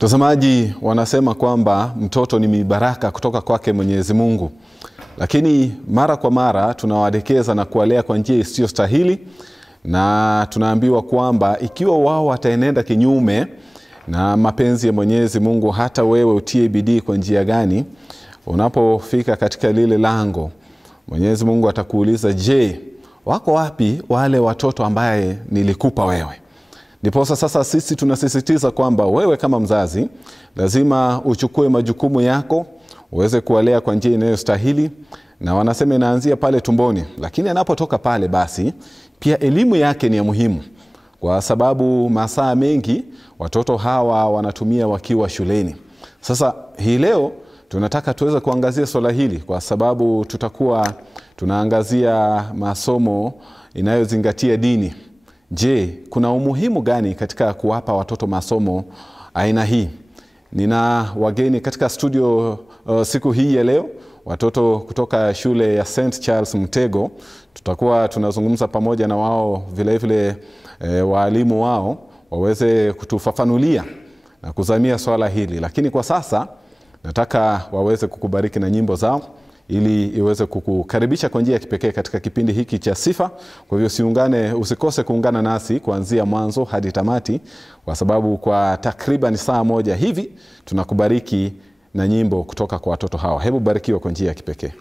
Mtazamaji, wanasema kwamba mtoto ni mibaraka kutoka kwake Mwenyezi Mungu. Lakini mara kwa mara tunawadekeza na kuwalea kwa njia isiyostahili, na tunaambiwa kwamba ikiwa wao wataenenda kinyume na mapenzi ya Mwenyezi Mungu, hata wewe utie bidii kwa njia gani, unapofika katika lile lango, Mwenyezi Mungu atakuuliza, je, wako wapi wale watoto ambaye nilikupa wewe? Ndiposa sasa sisi tunasisitiza kwamba wewe kama mzazi lazima uchukue majukumu yako, uweze kuwalea kwa njia inayostahili, na wanasema inaanzia pale tumboni. Lakini anapotoka pale basi pia elimu yake ni ya muhimu, kwa sababu masaa mengi watoto hawa wanatumia wakiwa shuleni. Sasa hii leo tunataka tuweze kuangazia swala hili, kwa sababu tutakuwa tunaangazia masomo inayozingatia dini. Je, kuna umuhimu gani katika kuwapa watoto masomo aina hii? Nina wageni katika studio siku hii ya leo, watoto kutoka shule ya St. Charles Mtego. Tutakuwa tunazungumza pamoja na wao, vile vile walimu wao waweze kutufafanulia na kuzamia swala hili. Lakini kwa sasa nataka waweze kukubariki na nyimbo zao, ili iweze kukukaribisha kwa njia ya kipekee katika kipindi hiki cha Sifa. Kwa hivyo usikose kuungana nasi kuanzia mwanzo hadi tamati, kwa sababu kwa takriban saa moja hivi tunakubariki na nyimbo kutoka kwa watoto hawa. Hebu barikiwa kwa njia ya kipekee.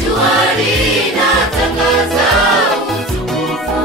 Jua linatangaza utukufu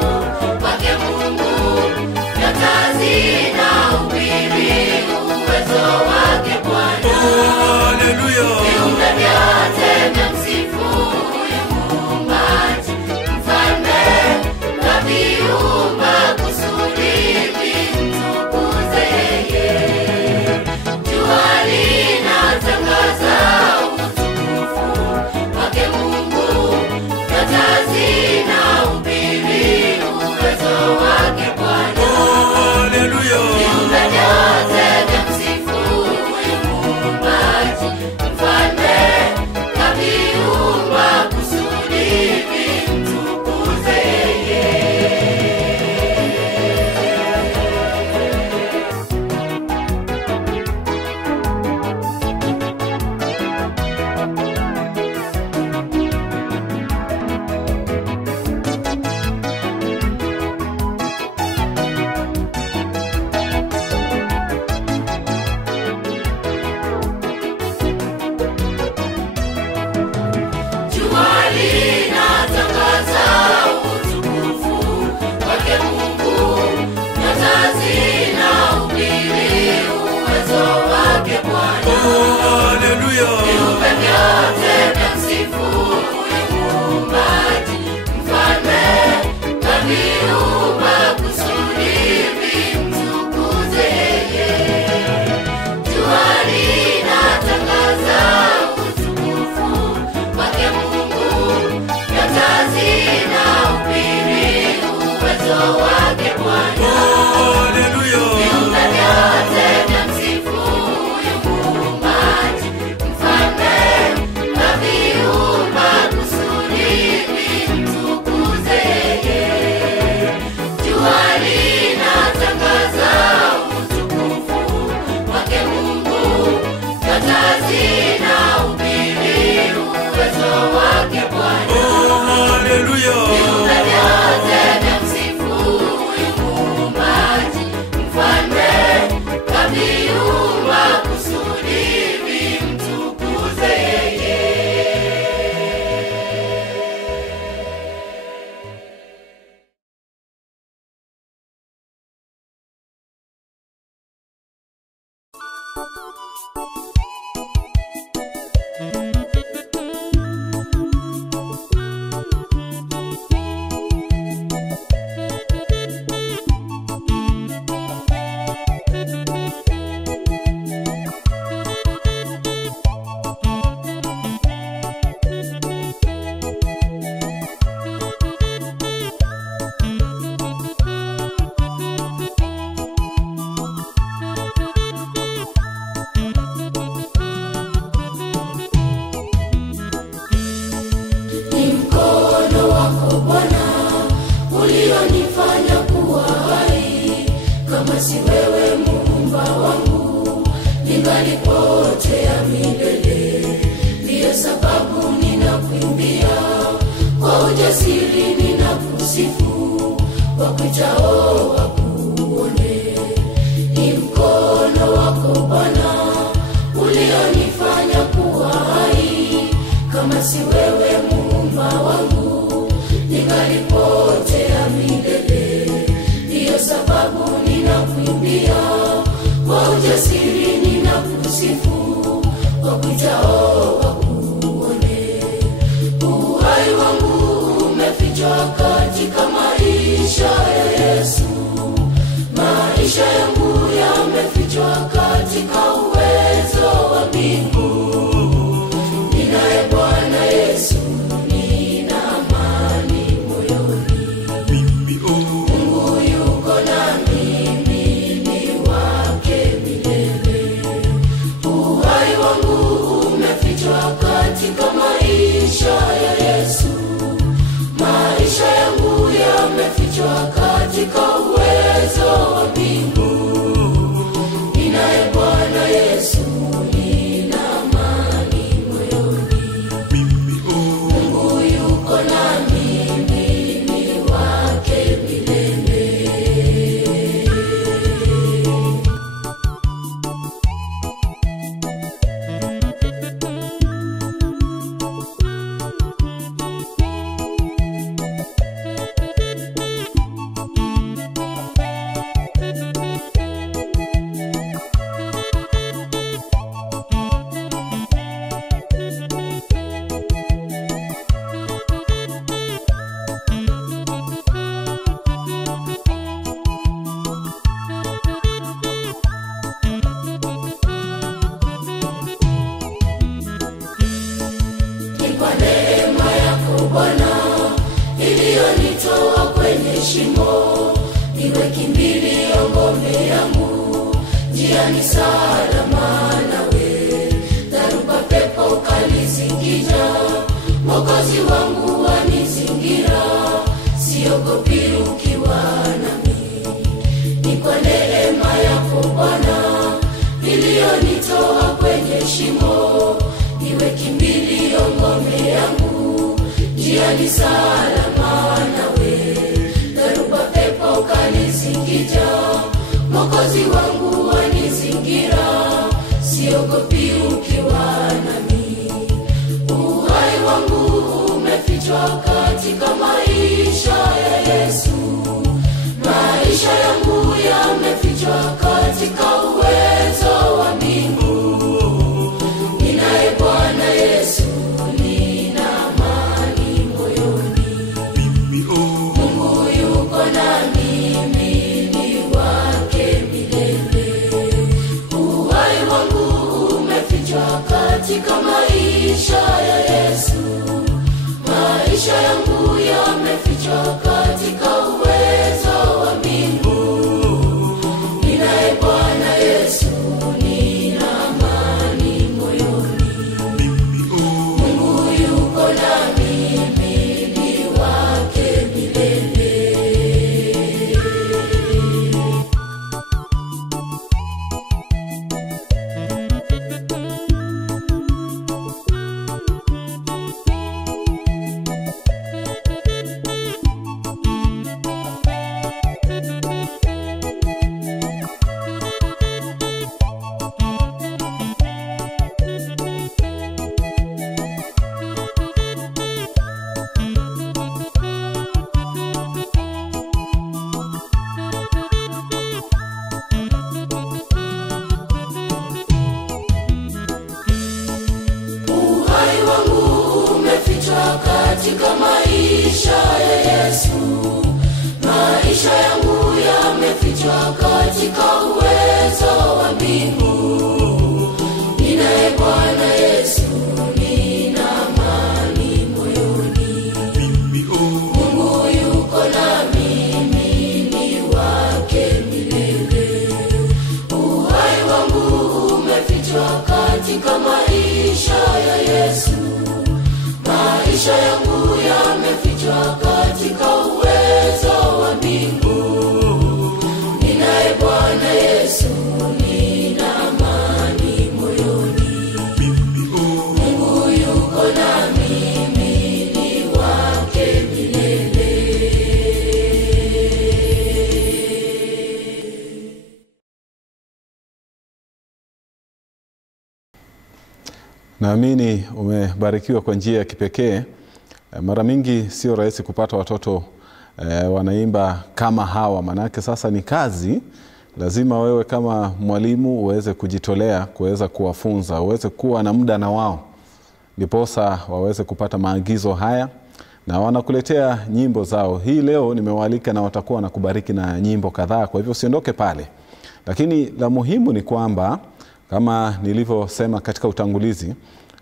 Si wewe Muumba wangu, ningalipotea milele. Ndiyo sababu ninakuimbia, kwa ujasiri ninakusifu, wakuitao wakuone. Ni mkono wako Bwana ulionifanya kuwa hai. Kama si wewe Muumba wangu, ningalipotea milele. Ndiyo sababu ninakuimbia, kwa ujasiri ninakusifu, wakuitao wakuone. Uhai wangu umefichwa katika maisha ya Yesu. Maisha yangu yamefichwa katika uwezo wa mbingu. Ninaye Bwana Yesu, nina amani moyoni. Mungu yuko nami, mimi wake milele. Uhai wangu umefichwa katika maisha ya Yesu. Maisha yangu yamefichwa katika uwezo wa mbingu. Ninaye Bwana Yesu, nina amani moyoni. Mungu yuko nami, mimi wake milele. Kwa neema yako Bwana iliyonitoa kwenye shimo, niwe kimbilio ngome yangu, njiani salama nawe. Dharuba pepo kali zikija, Mwokozi wangu wanizingira, siogopi ukiwa nami. Ni kwa neema yako Bwana iliyonitoa kwenye shimo, niwe kimbilio ngome yangu, njiani salama nawe. Dharuba pepo kali zikija, Mwokozi wangu wanizingira, siogopi ukiwa nami. Uhai wangu umefichwa katika maisha ya Yesu. Maisha yangu yamefichwa katika uwezo wa mbingu. Ninaye Bwana Yesu, nina amani moyoni. Naamini umebarikiwa kwa njia ya kipekee. Mara mingi sio rahisi kupata watoto wanaimba kama hawa, manake sasa ni kazi. Lazima wewe kama mwalimu uweze kujitolea kuweza kuwafunza, uweze kuwa na muda na wao, ndiposa waweze kupata maagizo haya, na wanakuletea nyimbo zao. Hii leo nimewaalika na watakuwa na kubariki na nyimbo kadhaa, kwa hivyo usiondoke pale. Lakini la muhimu ni kwamba kama nilivyosema katika utangulizi,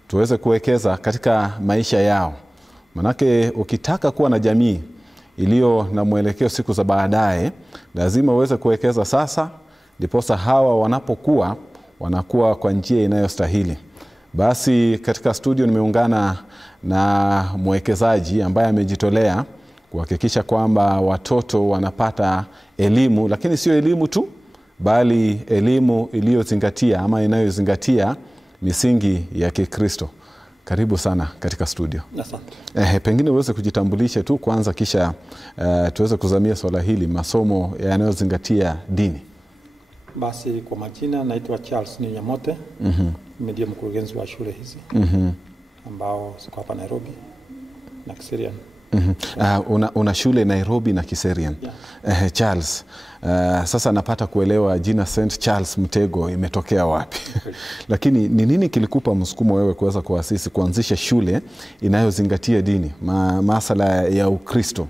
tuweze kuwekeza katika maisha yao. Manake ukitaka kuwa na jamii iliyo na mwelekeo siku za baadaye, lazima uweze kuwekeza sasa, ndiposa hawa wanapokuwa wanakuwa kwa njia inayostahili. Basi katika studio nimeungana na mwekezaji ambaye amejitolea kuhakikisha kwamba watoto wanapata elimu, lakini sio elimu tu, bali elimu iliyozingatia ama inayozingatia misingi ya Kikristo. Karibu sana katika studio. Asante. Pengine uweze kujitambulisha tu kwanza, kisha tuweze kuzamia swala hili, masomo yanayozingatia dini. Basi kwa majina naitwa Charles Ninyamote. Ndiye mkurugenzi wa shule hizi ambao ziko hapa Nairobi na Kiserian. Una shule Nairobi na Kiserian. Yeah. Charles, sasa napata kuelewa jina St. Charles Mtego imetokea wapi. Lakini ni nini kilikupa msukumo wewe kuweza kuanzisha shule inayozingatia dini, masala ya Ukristo?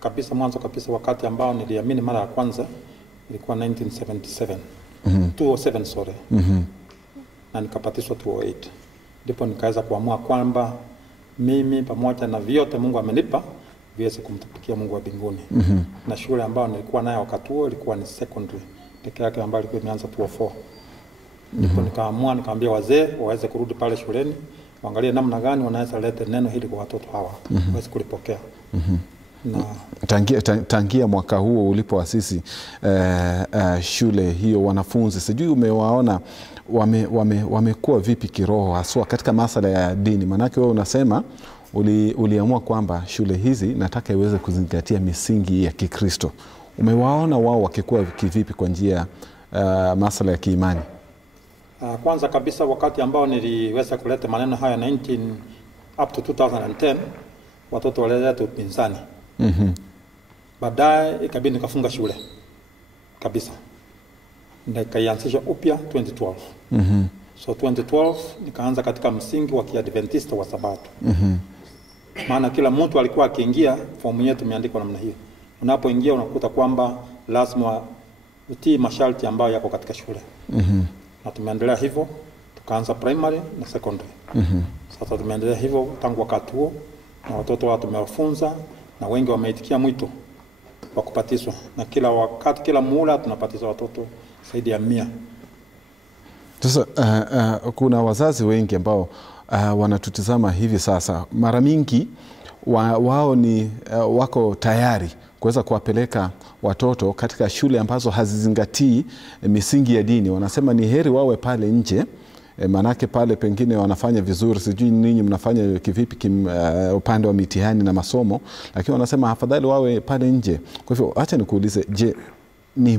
Kabisa mwanzo kabisa, wakati ambao niliamini mara ya kwanza ilikuwa 1977. 207 sorry. Na nikapatiswa 208. Ndipo nikaweza kuamua kwamba mimi pamoja na vyote Mungu amenipa viweze kumtumikia Mungu wa mbinguni. Na shule ambayo nilikuwa nayo wakati huo ilikuwa ni secondary pekee yake, ambayo ilikuwa imeanza 204. Ndipo nikamwambia wazee waweze kurudi pale shuleni, waangalie namna gani wanaweza leta neno hili kwa watoto hawa waweze kulipokea. Na tangia mwaka huo ulipoasisi shule hiyo, wanafunzi sijui umewaona wamekuwa vipi kiroho, haswa katika masala ya dini? Manake wewe unasema uliamua kwamba shule hizi nataka iweze kuzingatia misingi ya Kikristo. Umewaona wao wakikuwa kivipi kwa njia masala ya kiimani? Kwanza kabisa, wakati ambao niliweza kuleta maneno haya up to 2010, watoto walileta upinzani. Baadaye ikabidi nikafunga shule kabisa, nikaianzisha upya 2012. So 2012 nikaanza katika msingi wa Kiadventista wa Sabato. Maana kila mtu alikuwa akiingia, fomu yetu imeandikwa namna hiyo. Unapoingia unakuta kwamba lazima utii masharti ambayo yako katika shule. Na tumeendelea hivyo, tukaanza primary na secondary. Sasa tumeendelea hivyo tangu wakati huo, na watoto wao tumewafunza, na wengi wameitikia mwito wa kupatiswa. Na kila wakati, kila muhula tunapatiza watoto zaidi ya 100. Sasa kuna wazazi wengi ambao wanatutizama hivi sasa. Mara mingi wao ni wako tayari kuweza kuwapeleka watoto katika shule ambazo hazizingatii misingi ya dini. Wanasema ni heri wawe pale nje, manake pale pengine wanafanya vizuri. Sijui ninyi mnafanya kivipi upande wa mitihani na masomo, lakini wanasema afadhali wawe pale nje. Kwa hivyo acha nikuulize, je, ni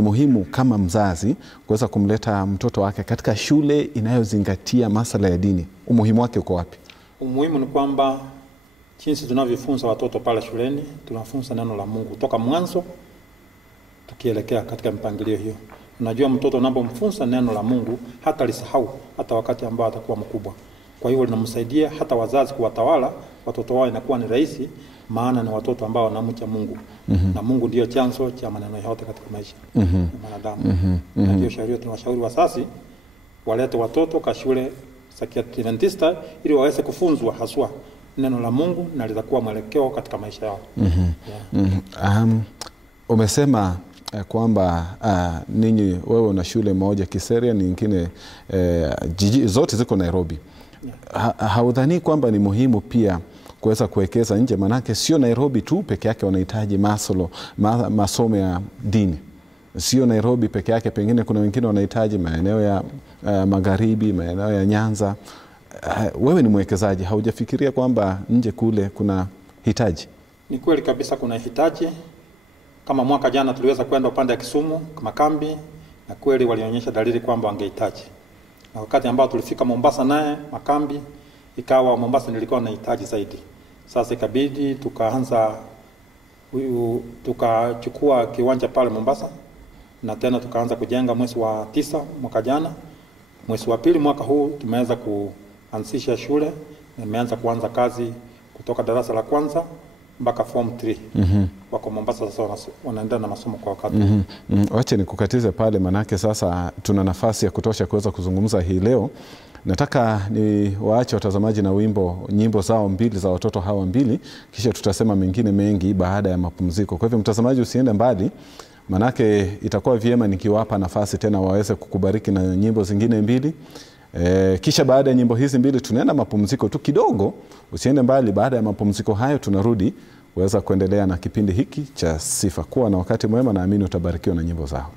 muhimu kama mzazi kuweza kumleta mtoto wake katika shule inayozingatia masala ya dini? Umuhimu wake uko wapi? Umuhimu ni kwamba jinsi tunavyofunza watoto pale shuleni, tunafunza neno la Mungu toka mwanzo tukielekea katika mpangilio hiyo. Unajua, mtoto unapomfunza neno la Mungu hata lisahau hata wakati ambao atakuwa mkubwa. Kwa hiyo linamsaidia hata wazazi kuwatawala watoto wao, inakuwa ni rahisi, maana ni watoto ambao wanamcha Mungu. Na Mungu ndio chanzo cha maneno yote katika maisha ya wanadamu. Na ndio shauri tunawashauri wazazi walete watoto kwa shule za Kiadventista ili waweze kufunzwa haswa neno la Mungu, na litakuwa mwelekeo katika maisha yao. Umesema kwamba ninyi wewe una shule moja Kiserian, nyingine zote ziko Nairobi. Haudhani kwamba ni muhimu pia kuweza kuwekeza nje? Manake sio Nairobi tu peke yake wanahitaji masomo ya dini. Sio Nairobi peke yake, pengine kuna wengine wanahitaji maeneo ya magharibi, maeneo ya Nyanza. Wewe ni mwekezaji, haujafikiria kwamba nje kule kuna hitaji? Ni kweli kabisa kuna hitaji. Kama mwaka jana tuliweza kwenda upande wa Kisumu kama kambi, na kweli walionyesha dalili kwamba wangehitaji. Na wakati ambao tulifika Mombasa naye makambi, ikawa Mombasa nilikuwa nahitaji zaidi. Sasa ikabidi tukachukua kiwanja pale Mombasa, na tena tukaanza kujenga mwezi wa 9 mwaka jana. Mwezi wa 2 mwaka huu tumeanza kuanzisha shule, na nimeanza kuanza kazi kutoka darasa la kwanza mpaka form 3. Wako Mombasa sasa wanaendelea na masomo kwa wakati. Wacha nikukatize pale, manake sasa tuna nafasi ya kutosha kuweza kuzungumza hii leo. Nataka ni waache watazamaji na nyimbo zao 2 za watoto hawa 2, kisha tutasema mengine mengi baada ya mapumziko. Kwa hivyo mtazamaji, usiende mbali, manake itakuwa vyema nikiwapa nafasi tena waweze kukubariki na nyimbo zingine 2. Kisha baada ya nyimbo hizi 2 tunaenda mapumziko tu kidogo. Usiende mbali, baada ya mapumziko hayo tunarudi kuweza kuendelea na kipindi hiki cha Sifa. Kuwa na wakati mwema, naamini utabarikiwa na nyimbo zao.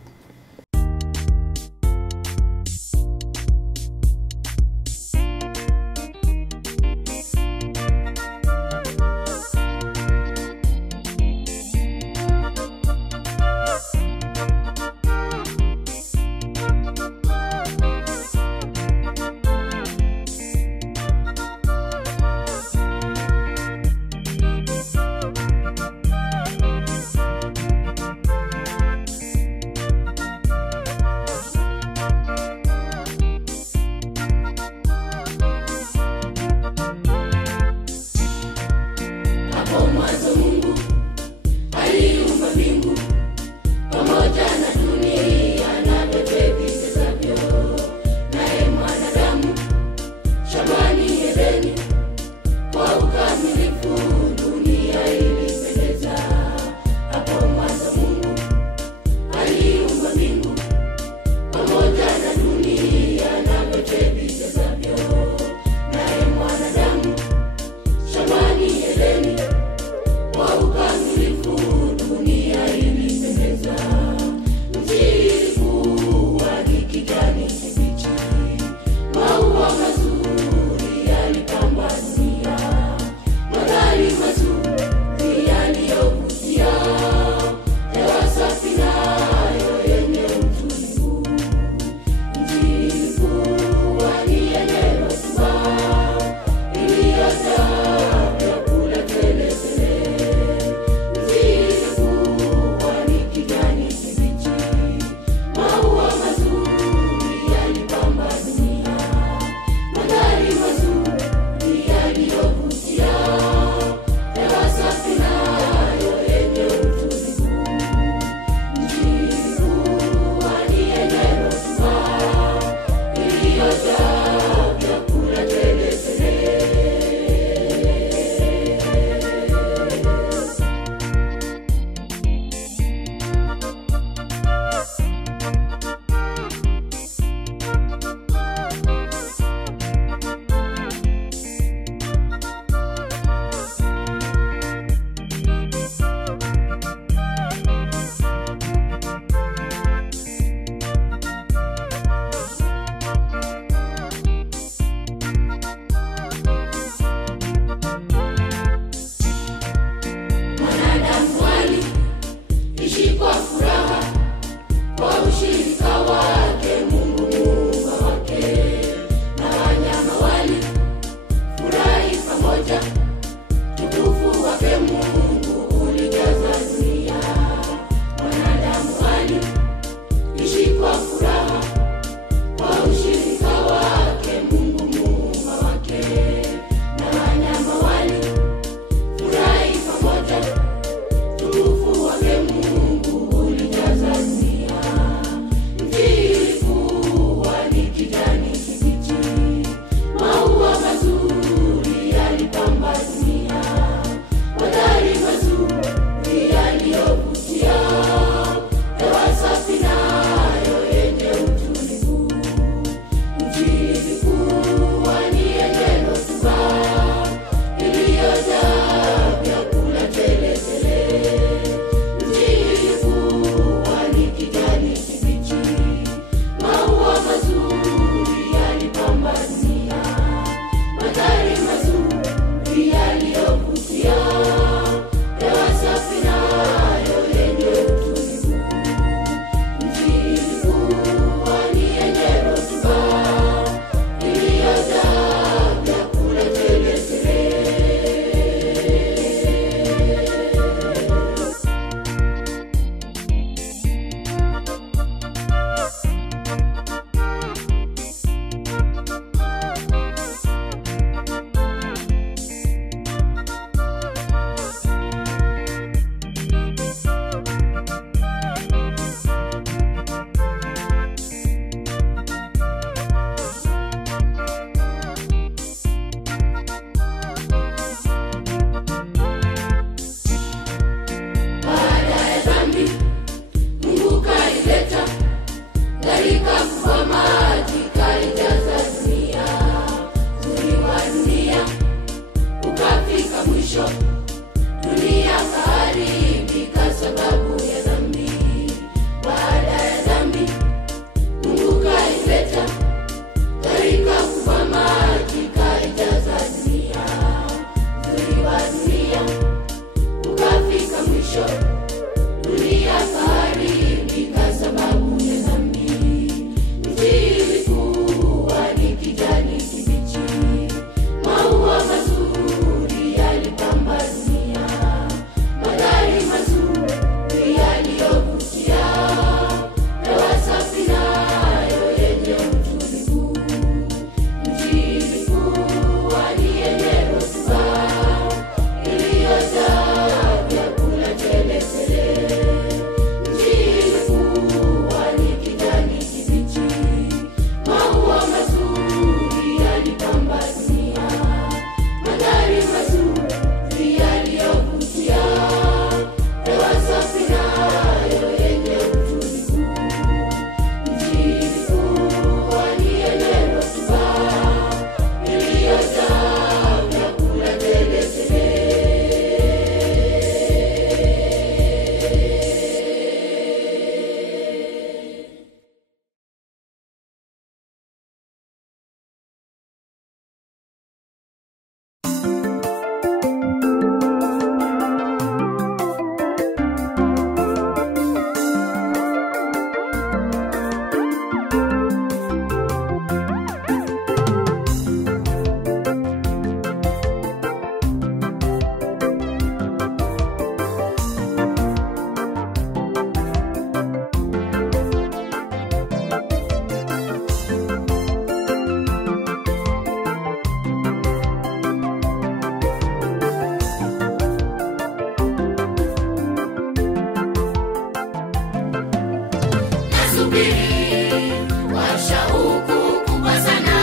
ninahubiri kwa shauku kubwa sana.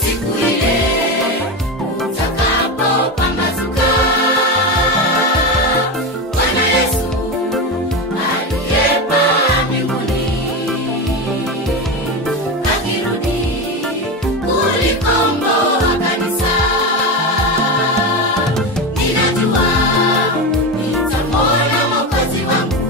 Siku ile utakapopambazuka, Bwana Yesu aliyepaa mbinguni akirudi kulikomboa kanisa. Ninajua nitamwona Mwokozi wangu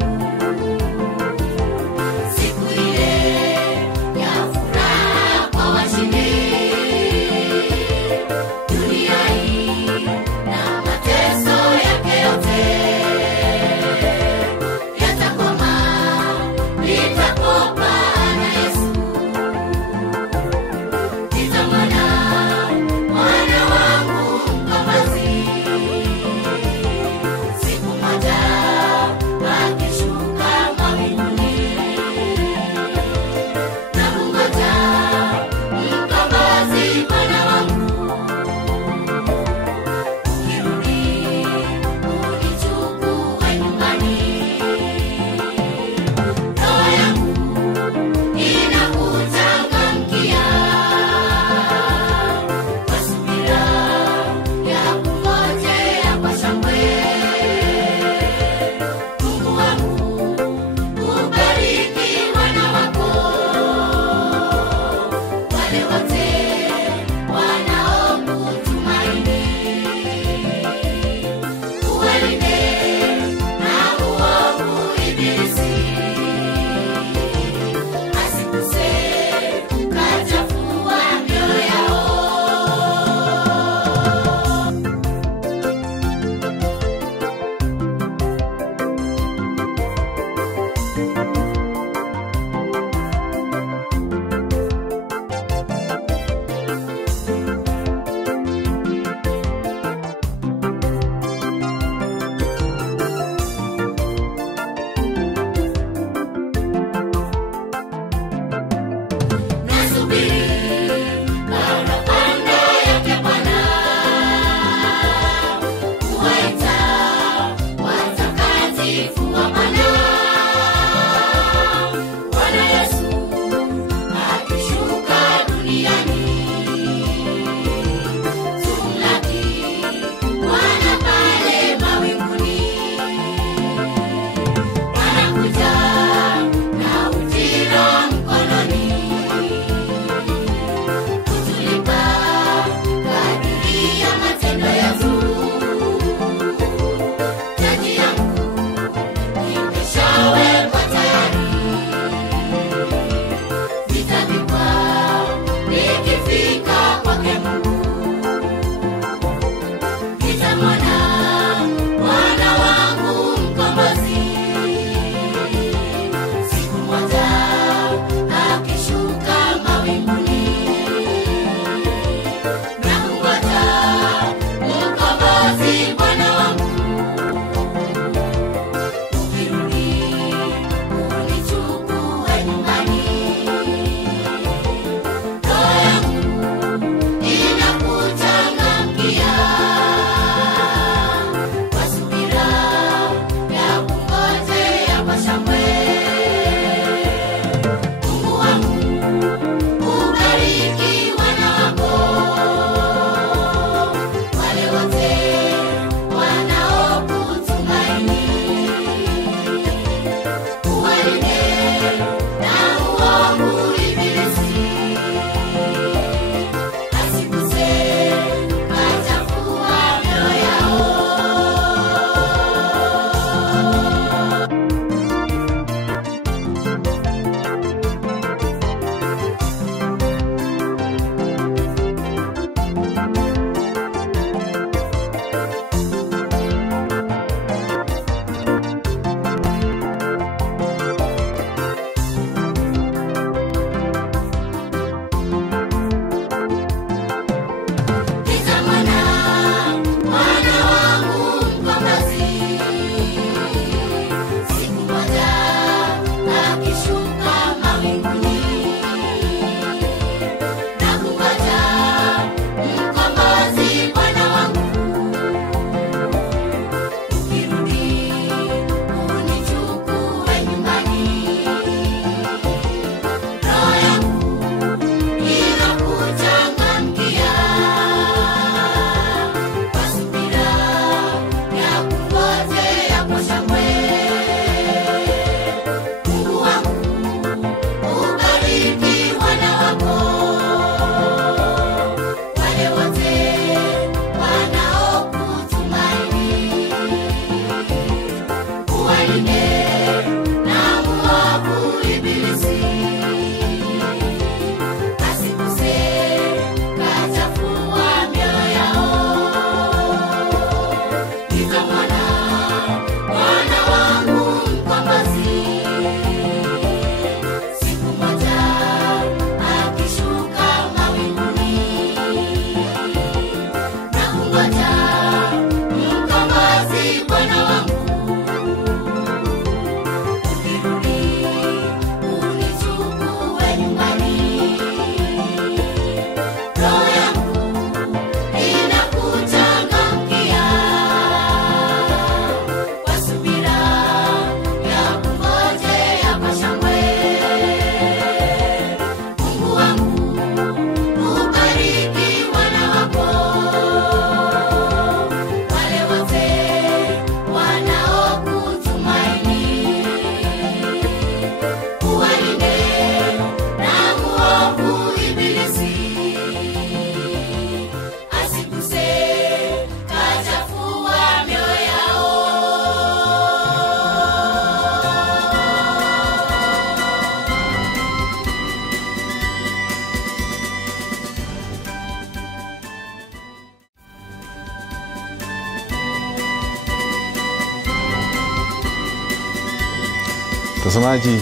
Mtazamaji,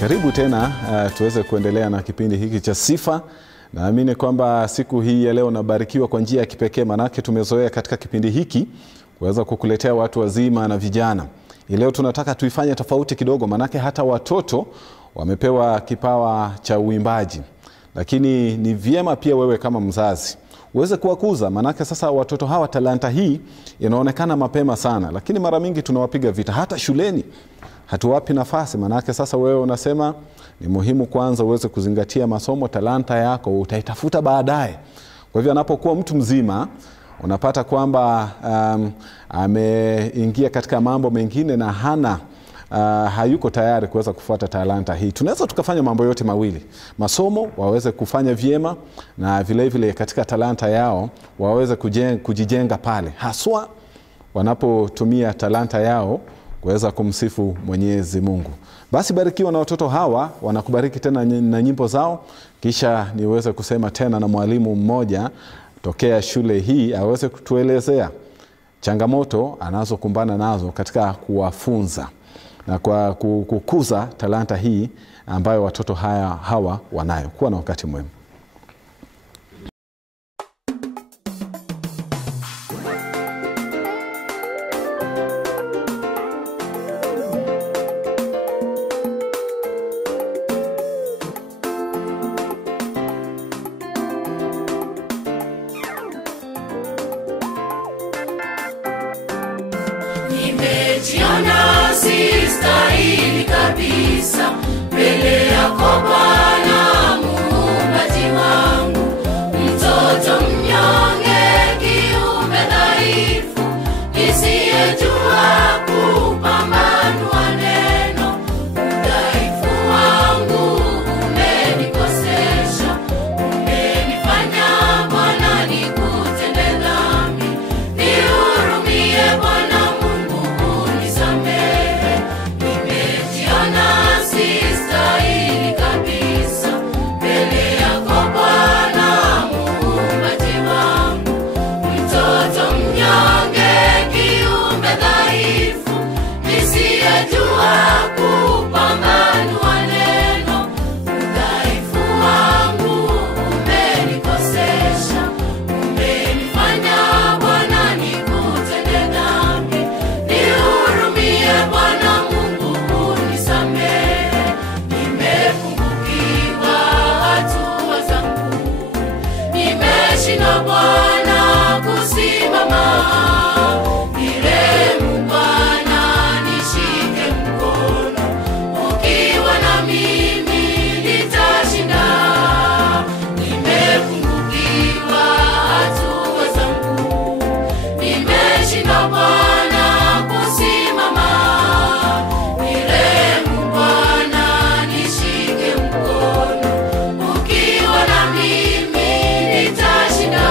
karibu tena tuweze kuendelea na kipindi hiki cha sifa. Naamini kwamba siku hii ya leo nabarikiwa kwa njia ya kipekee, manake tumezoea katika kipindi hiki kuweza kukuletea watu wazima na vijana. Leo tunataka tuifanye tofauti kidogo, manake hata watoto wamepewa kipawa cha uimbaji. Lakini ni vyema pia wewe kama mzazi uweze kuwakuza, manake sasa watoto hawa talanta hii inaonekana mapema sana, lakini mara mingi tunawapiga vita. Hata shuleni hatuwapi nafasi, manake sasa wewe unasema ni muhimu kwanza uweze kuzingatia masomo, talanta yako utaitafuta baadaye. Kwa hivyo anapokuwa mtu mzima unapata kwamba ameingia katika mambo mengine na hayuko tayari kuweza kufuata talanta hii. Tunaweza tukafanya mambo yote mawili. Masomo waweze kufanya vyema, na vile vile katika talanta yao waweze kujijenga pale, haswa wanapotumia talanta yao kuweza kumsifu Mwenyezi Mungu. Basi barikiwa na watoto hawa, wanakubariki tena na nyimbo zao. Kisha niweze kusema tena na mwalimu mmoja tokea shule hii aweze kutuelezea changamoto anazokumbana nazo katika kuwafunza na kwa kukuza talanta hii ambayo watoto hawa wanayo. Kuwa na wakati mwema. Nimejiona sistahili kabisa mbele yako Bwana Muumbaji wangu, mtoto mnyonge, kiumbe dhaifu, nisiyejua kupambanua neno. Udhaifu wangu umenikosesha, umenifanya Bwana nikutende dhambi. Nihurumie Bwana Mungu, unisamehe. Nimejiona sistahili kabisa mbele yako Bwana Muumbaji wangu, mtoto mnyonge, kiumbe dhaifu, nisiyejua kupambanua neno. Udhaifu wangu umenikosesha, umenifanya Bwana nikutende dhambi. Nihurumie Bwana Mungu, unisamehe. Nimepungukiwa hatua zangu, nimeshindwa Bwana kusimama. Nirehemu Bwana, nishike mkono, ukiwa na mimi nitashinda. Nimepungukiwa hatua zangu, nimeshindwa Bwana kusimama. Nirehemu Bwana, nishike mkono, ukiwa na mimi nitashinda.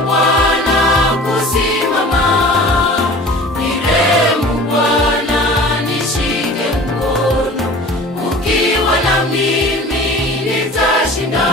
Bwana kusimama. Nirehemu Bwana, nishike mkono. Ukiwa na mimi nitashinda.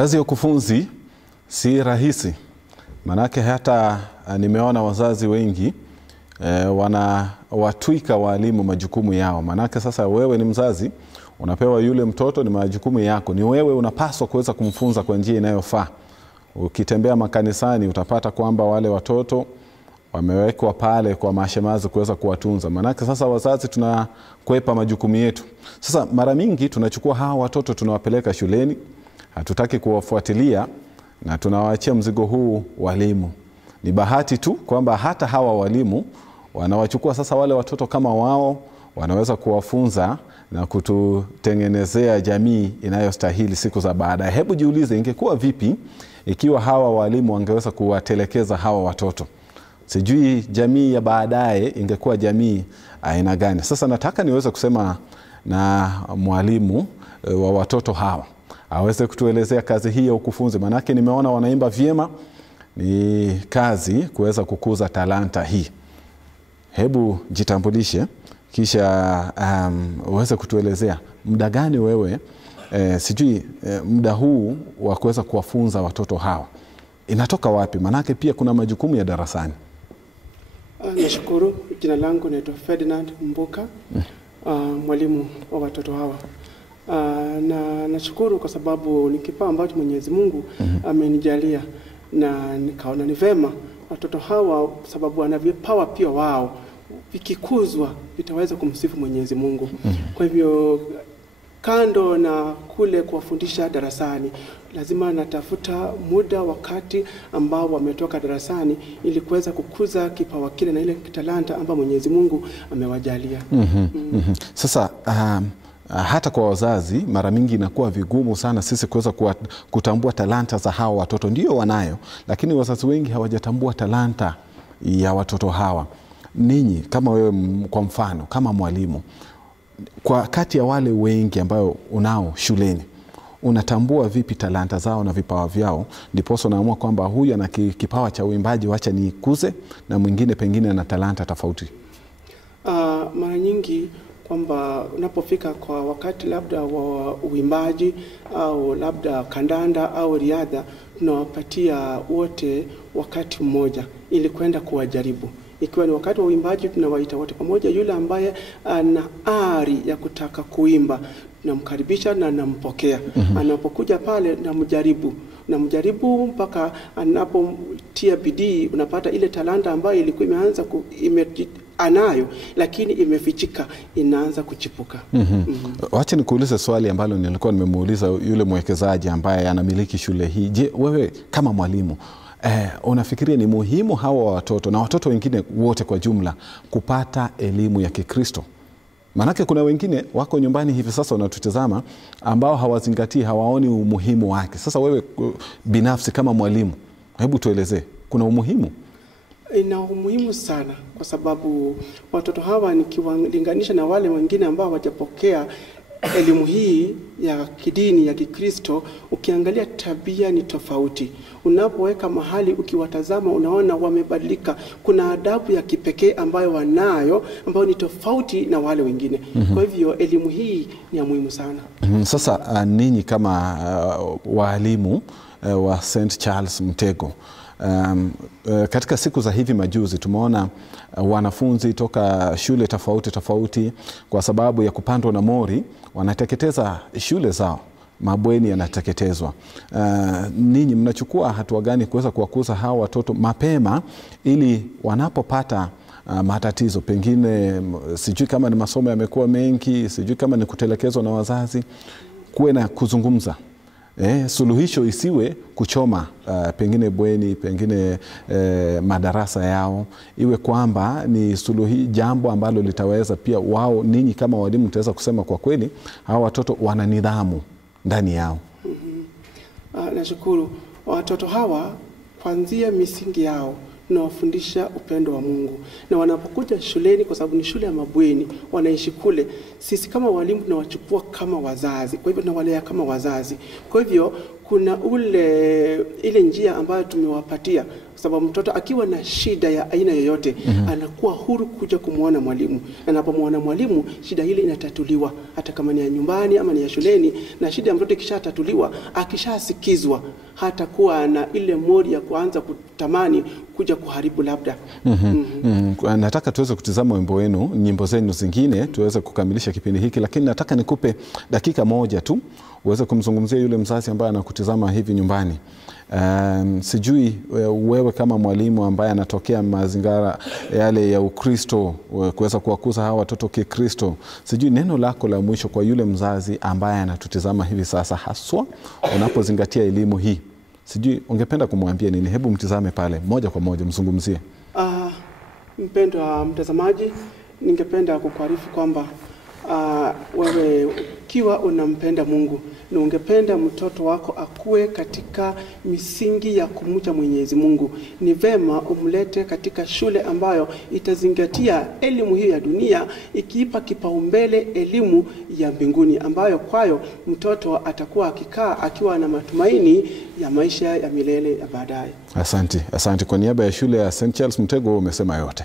Kazi ya ukufunzi si rahisi. Manake hata nimeona wazazi wengi wanawatwika walimu majukumu yao. Manake sasa wewe ni mzazi, unapewa yule mtoto ni majukumu yako. Ni wewe unapaswa kuweza kumfunza kwa njia inayofaa. Ukitembea makanisani utapata kwamba wale watoto wamewekwa pale kwa mashemazi kuweza kuwatunza. Manake sasa wazazi tunakwepa majukumu yetu. Sasa mara mingi tunachukua hawa watoto tunawapeleka shuleni, hatutaki kuwafuatilia na tunawaachia mzigo huu walimu. Ni bahati tu kwamba hata hawa walimu wanawachukua sasa wale watoto kama wao, wanaweza kuwafunza na kututengenezea jamii inayostahili siku za baadaye. Hebu jiulize, ingekuwa vipi ikiwa hawa walimu wangeweza kuwatelekeza hawa watoto? Sijui jamii ya baadaye ingekuwa jamii aina gani. Sasa nataka niweze kusema na mwalimu wa watoto hawa aweze kutuelezea kazi hii ya ukufunzi. Manake nimeona wanaimba vyema, ni kazi kuweza kukuza talanta hii. Hebu jitambulishe kisha uweze kutuelezea muda gani wewe muda huu wa kuweza kuwafunza watoto hawa inatoka wapi? Manake pia kuna majukumu ya darasani. Nashukuru. Jina langu naitwa Ferdinand Mbuka, mwalimu wa watoto hawa. Na nashukuru kwa sababu ni kipawa ambacho Mwenyezi Mungu amenijalia, na nikaona ni vema watoto hawa, sababu wana vipawa pia wao, vikikuzwa vitaweza kumsifu Mwenyezi Mungu. Kwa hivyo kando na kule kuwafundisha darasani, lazima natafuta muda wakati ambao wametoka darasani ili kuweza kukuza kipawa kile na ile talanta ambayo Mwenyezi Mungu amewajalia. Sasa hata kwa wazazi mara mingi inakuwa vigumu sana sisi kuweza kutambua talanta za hawa watoto. Ndio wanayo, lakini wazazi wengi hawajatambua talanta ya watoto hawa. Ninyi kama wewe kwa mfano kama mwalimu, kwa kati ya wale wengi ambao unao shuleni, unatambua vipi talanta zao na vipawa vyao, ndiposa unaamua kwamba huyu ana kipawa cha uimbaji, wacha nikuze, na mwingine pengine ana talanta tofauti? Mara nyingi kwamba unapofika kwa wakati labda wa uimbaji au labda kandanda au riadha, tunawapatia wote wakati mmoja ili kwenda kuwajaribu. Ikiwa ni wakati wa uimbaji, tunawaita wote pamoja. Yule ambaye ana ari ya kutaka kuimba, namkaribisha na nampokea. Anapokuja pale namjaribu mpaka anapotia bidii, unapata ile talanta ambayo ilikuwa imeanza anayo lakini imefichika, inaanza kuchipuka. Wacha nikuulize swali ambalo nilikuwa nimemuuliza yule mwekezaji ambaye anamiliki shule hii. Je, wewe kama mwalimu unafikiria ni muhimu hawa watoto na watoto wengine wote kwa jumla kupata elimu ya Kikristo? Manake kuna wengine wako nyumbani hivi sasa wanatutazama ambao hawazingatii, hawaoni umuhimu wake. Sasa wewe binafsi kama mwalimu, hebu tuelezee, kuna umuhimu? Ina umuhimu sana, kwa sababu watoto hawa nikiwalinganisha na wale wengine ambao hawajapokea elimu hii ya kidini ya Kikristo, ukiangalia tabia ni tofauti. Unapoweka mahali ukiwatazama unaona wamebadilika. Kuna adabu ya kipekee ambayo wanayo ambayo ni tofauti na wale wengine. Kwa hivyo elimu hii ni ya muhimu sana. Sasa ninyi kama walimu wa St. Charles Mtego, katika siku za hivi majuzi tumeona wanafunzi toka shule tofauti kwa sababu ya kupandwa na mori wanateketeza shule zao, mabweni yanateketezwa. Ninyi mnachukua hatua gani kuweza kuwakuza hawa watoto mapema ili wanapopata matatizo, pengine sijui kama ni masomo yamekuwa mengi, sijui kama ni kutelekezwa na wazazi, kuwe na kuzungumza? Suluhisho isiwe kuchoma pengine bweni, pengine madarasa yao, iwe kwamba ni jambo ambalo litaweza pia wao, ninyi kama walimu mtaweza kusema kwa kweli hawa watoto wana nidhamu ndani yao. Nashukuru. Watoto hawa kuanzia misingi yao tunawafundisha upendo wa Mungu, na wanapokuja shuleni, kwa sababu ni shule ya mabweni, wanaishi kule, sisi kama walimu tunawachukua kama wazazi. Kwa hivyo tunawalea kama wazazi. Kwa hivyo kuna ile njia ambayo tumewapatia, kwa sababu mtoto akiwa na shida ya aina yoyote anakuwa huru kuja kumuona mwalimu. Anapomwona mwalimu, shida hili inatatuliwa, hata kama ni ya nyumbani ama ni ya shuleni. Na shida ya mtoto ikishatatuliwa, akishasikizwa, hata kuwa na ile mori ya kuanza kutamani kuja kuharibu labda. Nataka tuweze kutizama wimbo wenu, nyimbo zenu zingine, tuweze kukamilisha kipindi hiki, lakini nataka nikupe dakika moja tu uweze kumzungumzia yule mzazi ambaye anakutizama hivi nyumbani. Sijui wewe kama mwalimu ambaye anatokea mazingira yale ya Ukristo, kuweza kuwakuza hawa watoto Kikristo, sijui neno lako la mwisho kwa yule mzazi ambaye anatutizama hivi sasa, haswa unapozingatia elimu hii. Sijui ungependa kumwambia nini? Hebu mtizame pale moja kwa moja, mzungumzie. Mpendwa mtazamaji, ningependa kukuarifu kwamba wewe kiwa unampenda Mungu na ungependa mtoto wako akue katika misingi ya kumcha Mwenyezi Mungu, ni vema umlete katika shule ambayo itazingatia elimu hii ya dunia, ikiipa kipaumbele elimu ya mbinguni, ambayo kwayo mtoto atakuwa akikaa akiwa na matumaini ya maisha ya milele ya baadaye. Asante kwa niaba ya shule ya St. Charles Mtego, umesema yote.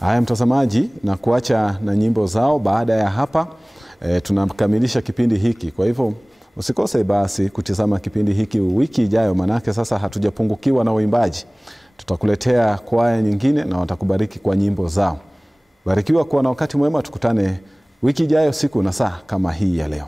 Haya mtazamaji, na kuacha na nyimbo zao. Baada ya hapa tunakamilisha kipindi hiki. Kwa hivyo usikose basi kutizama kipindi hiki wiki ijayo, manake sasa hatujapungukiwa na uimbaji. Tutakuletea kwaya nyingine na watakubariki kwa nyimbo zao. Barikiwa, kuwa na wakati mwema. Tukutane wiki ijayo siku na saa kama hii ya leo.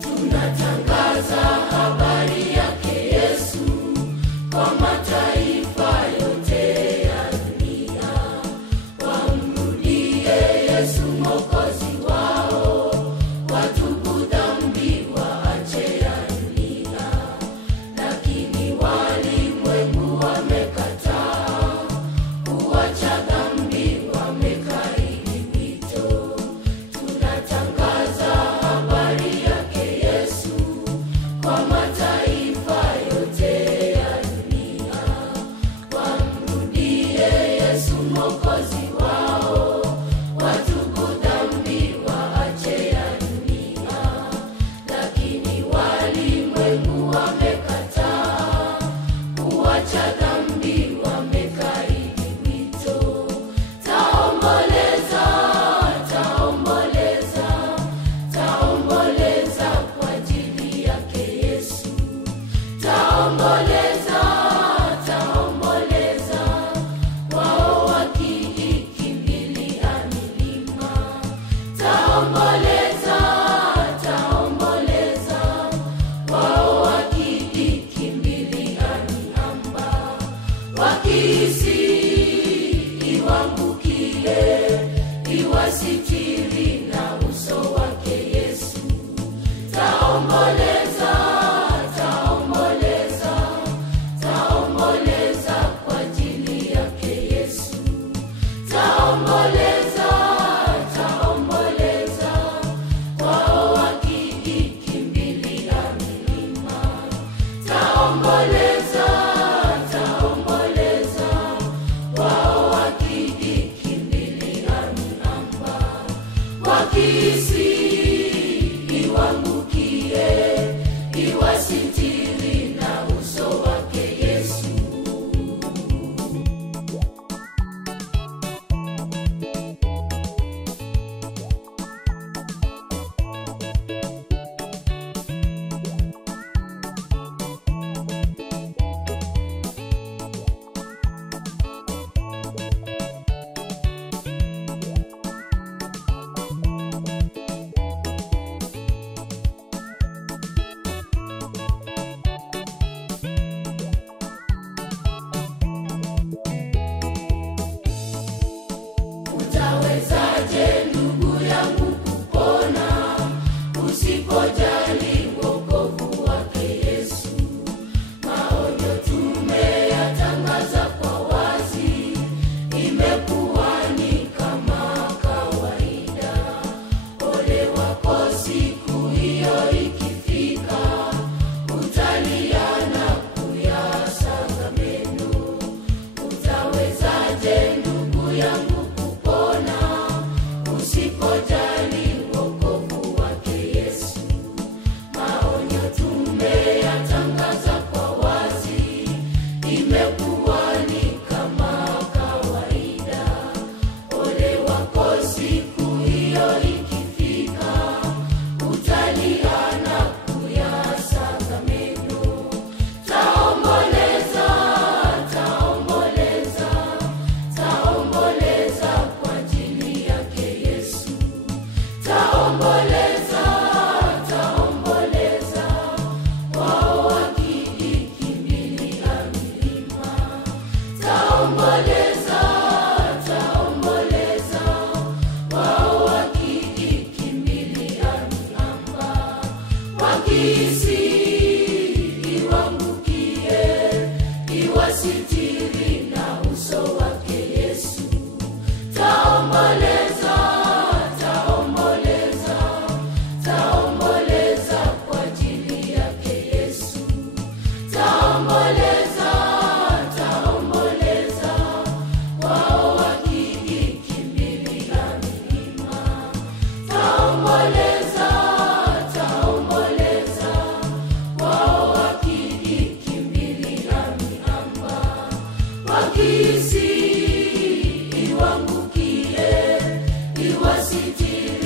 Tunatangaza habari yake Yesu kwa mataifa yote ya dunia, wamrudie Yesu Mwokozi wao, watubu dhambi waache ya dunia. Lakini walimwengu wamekataa, kuacha dhambi wamekaidi wito. Tunatangaza habari yake Yesu kwa mataifa yote ya dunia, wamrudie Yesu Mwokozi wao, watubu dhambi waache ya dunia. Lakini walimwengu wamekataa, kuacha dhambi wamekaidi wito. Taomboleza, taomboleza, taomboleza kwa ajili yake Yesu. Taomboleza, taomboleza, wao wakiikimbilia milima. Taomboleza, taomboleza, wao wakiikimbilia miamba. Wakihisi iwaangukie, iwasitiri na uso wake Yesu. Taomboleza, taomboleza, taomboleza kwa ajili yake Yesu. Taomboleza, taomboleza, wao wakiikimbilia milima. Taomboleza, taomboleza, wao wakiikimbilia miamba. Wakihisi iwaangukie, iwasitiri na uso wake Yesu. Utawezaje ndugu yangu kupona usipojali wokovu wake Yesu? Maonyo tumeyatangaza kwa wazi, imekuwa ni kama kawaida. Ole wako siku hiyo ikifika, utalia na kuyasaga meno. Utawezaje ndugu yangu kupona usipojali wokovu wake Yesu? Maonyo tumeyatangaza kwa wazi, imekuwa ni kama kawaida. Ole wako siku hiyo ikifika, utalia na kuyasaga meno. Taomboleza, taomboleza, taomboleza kwa ajili yake Yesu. Taomboleza, taomboleza, wao wakiikimbilia milima. Taomboleza, taomboleza, wao wakiikimbilia miamba. Wakihisi iwaangukie, iwasitiri na uso wake Yesu. Taomboleza, taomboleza, taomboleza kwa ajili yake Yesu. Taomboleza, taomboleza, wao wakiikimbilia milima. Taomboleza, taomboleza, wao wakiikimbilia miamba. Wakihisi iwaangukie, iwasitiri